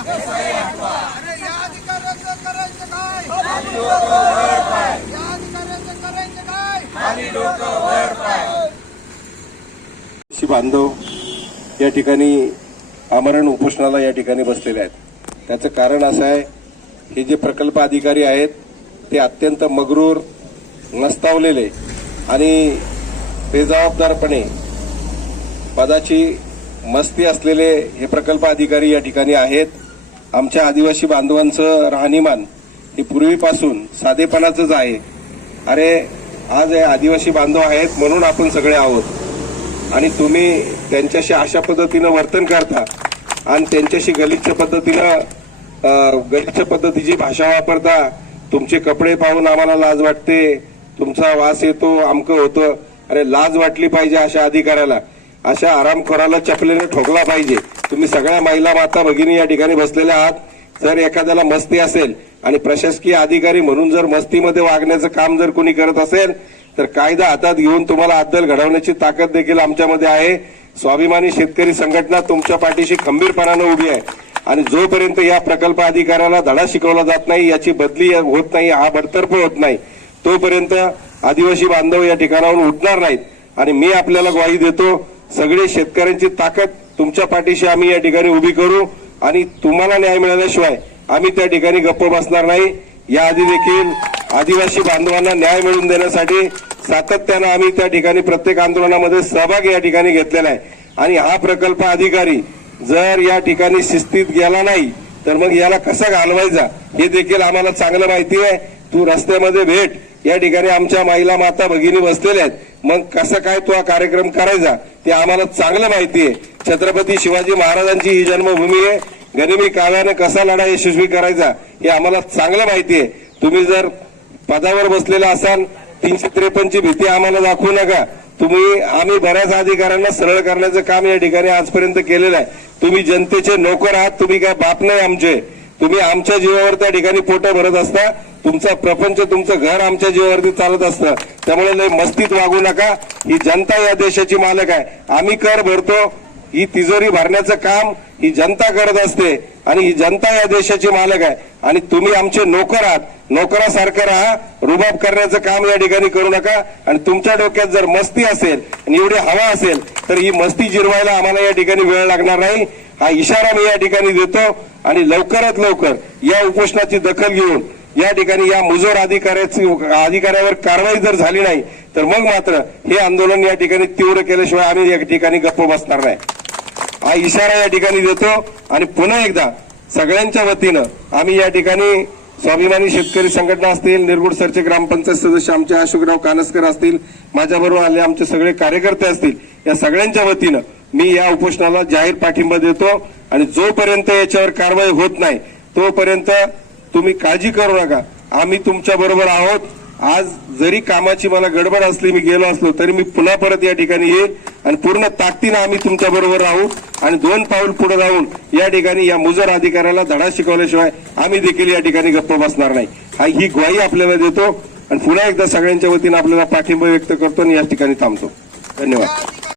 अरे या अधिकाऱ्याचं करायचं काय या अधिकाऱ्याचं करायचं काय बांधव या ठिकाणी आमरण उपोषणाला या ठिकाणी बसलेले आहेत. त्याचं कारण असं आहे हे जे प्रकल्प अधिकारी आहेत ते अत्यंत मगरूर नस्तावलेले आणि बेजबाबदारपणे पदाची मस्ती असलेले हे प्रकल्प अधिकारी या ठिकाणी आहेत. आमच्या आदिवासी बांधवांचं राहणीमान हे पूर्वीपासून साधेपणाचंच आहे. अरे आज हे आदिवासी बांधव आहेत म्हणून आपण सगळे आहोत. आणि तुम्ही त्यांच्याशी अशा पद्धतीनं वर्तन करता आणि त्यांच्याशी गलिच्छ पद्धतीनं गलिच्छ पद्धतीची भाषा वापरता. तुमचे कपडे पाहून आम्हाला लाज वाटते. तुमचा वास येतो अमकं होतं. अरे लाज वाटली पाहिजे अशा अधिकाऱ्याला. अशा आरामखोराला चपलेने ठोकला पाहिजे. तुम्ही सगळ्या महिला माता भगिनी या ठिकाणी बसलेल्या आहात. जर एखाद्याला मस्ती असेल आणि प्रशासकीय अधिकारी म्हणून जर मस्तीमध्ये वागण्याचं काम जर कोणी करत असेल तर कायदा हातात घेऊन तुम्हाला अद्दल घडवण्याची ताकद देखील आमच्यामध्ये आहे. स्वाभिमानी शेतकरी संघटना तुमच्या पाठीशी खंबीरपणानं उभी आहे. आणि जोपर्यंत या प्रकल्प अधिकाऱ्याला धडा शिकवला जात नाही याची बदली होत नाही हा बडतर्फ होत नाही तोपर्यंत आदिवासी बांधव या ठिकाणाहून उठणार नाहीत. आणि मी आपल्याला ग्वाही देतो सगळे शेतकऱ्यांची ताकद तुमच्या पाठीशी आम्ही या ठिकाणी उभी करू आणि तुम्हाला न्याय मिळाल्याशिवाय आम्ही त्या ठिकाणी गप्प बसणार नाही. याआधी देखील आदिवासी बांधवांना न्याय मिळवून देण्यासाठी सातत्यानं आम्ही त्या ठिकाणी प्रत्येक आंदोलनामध्ये सहभाग या ठिकाणी घेतलेला आहे. आणि हा प्रकल्प अधिकारी जर या ठिकाणी शिस्तीत गेला नाही तर मग याला कसा घालवायचा हे देखील आम्हाला चांगलं माहिती आहे. तू रस्त्यामध्ये भेट. या ठिकाणी आमच्या महिला माता भगिनी बसलेल्या आहेत. मग कसं काय तो हा कार्यक्रम करायचा ते आम्हाला चांगलं माहिती आहे. छत्रपती शिवाजी महाराजांची ही जन्मभूमी आहे. गनिमी काव्यानं कसा लढा यशस्वी करायचा हे आम्हाला चांगलं माहिती आहे. तुम्ही जर पदावर बसलेला असाल तीनशे त्रेपन्नची भीती आम्हाला दाखवू नका. तुम्ही आम्ही बऱ्याच अधिकाऱ्यांना सरळ करण्याचं काम या ठिकाणी आजपर्यंत केलेलं आहे. तुम्ही जनतेचे नोकर आहात तुम्ही काय बाप नाही आमचे. तुम्ही आमच्या जीवावर त्या ठिकाणी पोटं भरत असता तुमचा प्रपंच तुमचं घर आमच्या जीवावरती चालत असतं. त्यामुळे लय मस्तीत वागू नका. ही जनता या देशाची मालक आहे. आम्ही कर भरतो ही तिजोरी भरण्याचं काम ही जनता करत असते आणि ही जनता या देशाची मालक आहे. आणि तुम्ही आमचे नोकर आहात. नोकरासारखं राहा रुबाब करण्याचं काम या ठिकाणी करू नका. आणि तुमच्या डोक्यात जर मस्ती असेल आणि एवढी हवा असेल तर ही मस्ती जिरवायला आम्हाला या ठिकाणी वेळ लागणार नाही. हा इशारा मी या ठिकाणी देतो आणि लवकरात लवकर या उपोषणाची दखल घेऊन या ठिकाणी या मुजोर अधिकाऱ्याची अधिकाऱ्यावर कारवाई जर झाली नाही तर मग मात्र हे आंदोलन या ठिकाणी तीव्र केल्याशिवाय आम्ही या ठिकाणी गप्प बसणार नाही. हा इशारा या ठिकाणी देतो आणि पुन्हा एकदा सगळ्यांच्या वतीनं आम्ही या ठिकाणी स्वाभिमानी शेतकरी संघटना असतील निर्गुड सरचे ग्रामपंचायत सदस्य आमचे अशोकराव कानसकर असतील माझ्याबरोबर आले आमचे सगळे कार्यकर्ते असतील या सगळ्यांच्या वतीनं मी या उपोषणाला जाहीर पाठिंबा देतो आणि जोपर्यंत याच्यावर कारवाई होत नाही तोपर्यंत तुम्ही काळजी करू नका. आम्ही तुमच्या बरोबर आहोत. आज जरी कामाची मला गडबड असली मी गेलो असलो तरी मी पुन्हा परत या ठिकाणी येईल आणि पूर्ण ताकदीनं आम्ही तुमच्या बरोबर राहू आणि दोन पाऊल पुढे जाऊन या ठिकाणी या मुजर अधिकाऱ्याला धडा शिकवल्याशिवाय आम्ही देखील या ठिकाणी गप्प बसणार नाही. हा ही ग्वाही आपल्याला देतो आणि पुन्हा एकदा सगळ्यांच्या वतीनं आपल्याला पाठिंबा व्यक्त करतो आणि या ठिकाणी थांबतो. धन्यवाद.